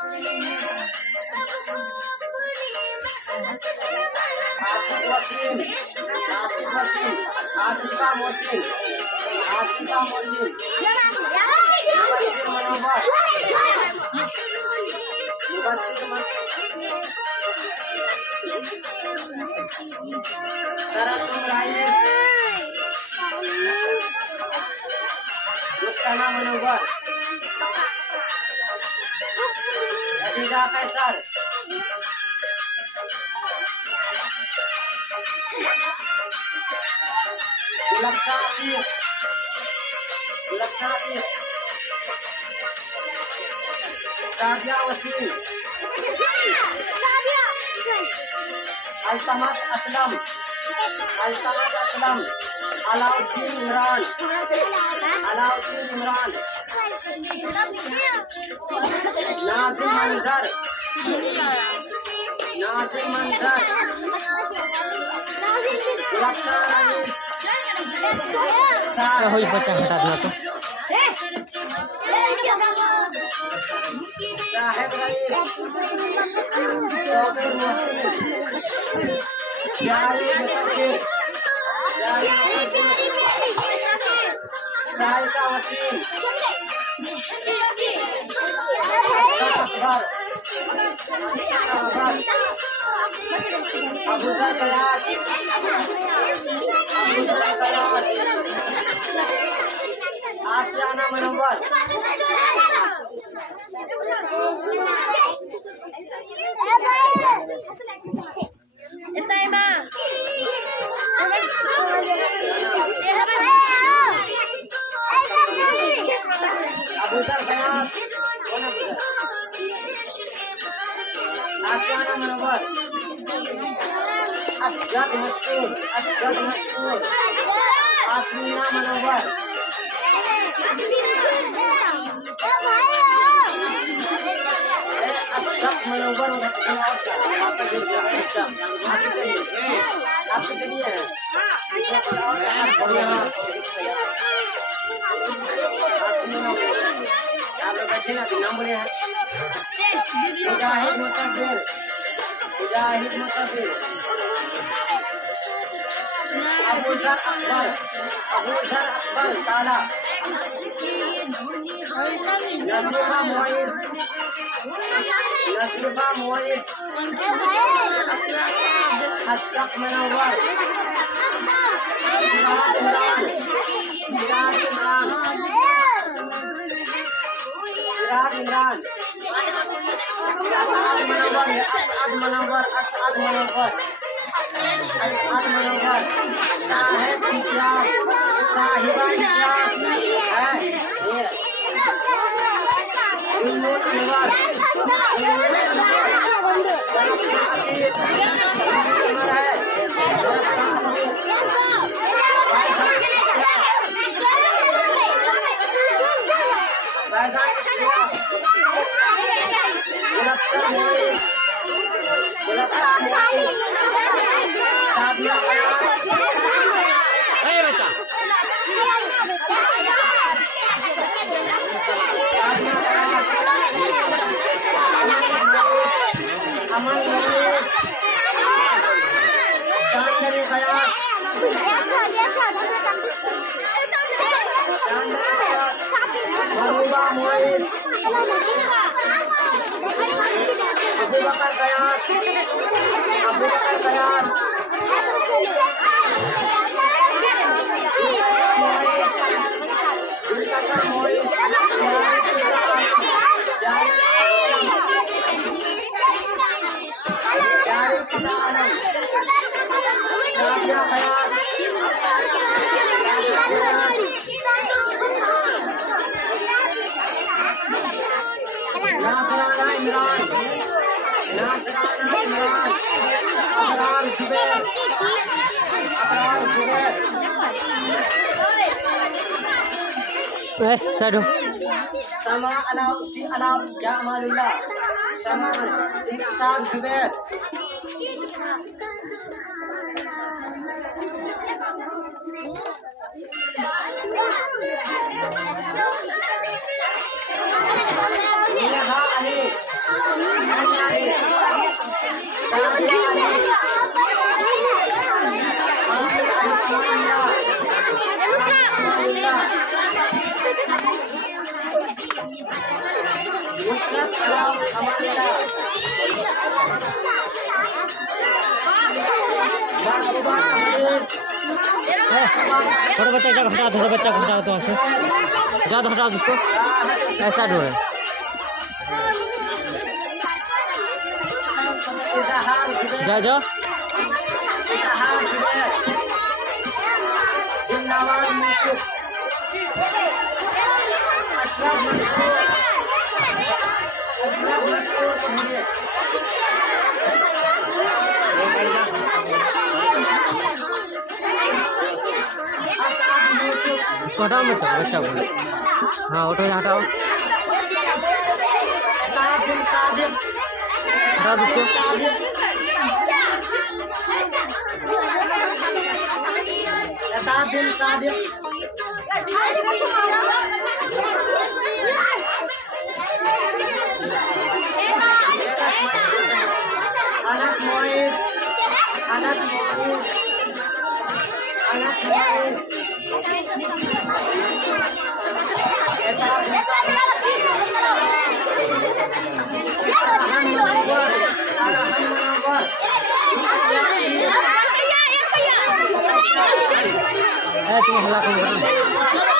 Asif Wasim, Asif Wasim, Asifa Mohsin, Asifa Mohsin, Mubassir Munawwar, Mubassir सरतुम rice, Rukhsana Munawwar, अदीदा कैसर, गुलक्सा अतीक, गुलक्सा अतीक, सादिया वसीम, अल्तमस असलम, अल्तमस असलम, अलाउद्दीन इमरान, अलाउद्दीन इमरान, नाजिम मंजर, नाजिम मंजर, गुलक्सा rice, वही बच्चा हटा दिया तो साहिब रईस, तौफीक मोहसिन, प्यारी मुसद्दिक, प्यारी मुसद्दिक, साहिका वसीम, अकबर, अकबर, अबूजर बयास, अबूजर बयास, आसियाना मनव्वर, अबूजर बयास, कौन अबूजर? आसियाना मनव्वर, असगद मशकूर, असगद मशकूर, आसमीना मनव्वर, असगद मनव्वर, आपका दिल क्या है? आपके लिए है आप लोग बैठे ना, नाम बोले हैं मुजाहिद मुसब्बिर, मुजाहिद मुसब्बिर, अबूजर अकबर, अबूजर अकबर ताला, नजीफा मोइस, नजीफा मोइस, हस्तक मनव्वर, सिराज इमरान, सिराज इमरान, सिराज इमरान, असअद मनव्वर, असअद मनव्वर, असअद मनव्वर, असअद मनव्वर, साहिब इम्तियाज, साहिबा इम्तियाज है ये, जुन्नून अनवर, जुन्नून अनवर, गुलक्सा अतीक, उमर है, गुलक्सा अतीक, फैजान इश्तियाक, गुलक्सा मोइस, गुलक्सा मोइस, सादिया बयास, सादिया बयास, अमन मोइस, चांदनी बयास, चांदनी बयास, महबूबा मोइस, अबूबकर बयास, अबूबकर बयास, गुलकसा मोइस, प्यारे पिता आलम, सादिया बयास, सादिया बयास, नाज़राना इमरान, नाज़राना इमरान, अबरार जुबैर, अबरार जुबैर, साइड हो समा अलाउद्दीन या अमानुल्लाह, शमा Intisar Zubair, Neha Ali, Nusrat Kalam Amanullah. Marhaba Kamis. छोटे बच्चा को हटा, छोटे बच्चा को हटाओ तो ऐसे हटा दो, हटाओ उसको, ऐसा डोर है। Izahar Zubair. जा जाओ। Izahar Zubair. Nawaz Yusuf. Ashraf Masroor. Ashraf Masroor Khamriya. Asad Yusuf. इसको हटाओ मत, बच्चा को। हाँ उठो, हटाओ, Atab bin Sadiq. हटा दो उसको। Atab bin Sadiq. Anas Mois. Anas Mois. Anas Mois. Atab bin Sadiq. Arhan Munawwar. Arhan Munawwar. तुम हल्ला करो।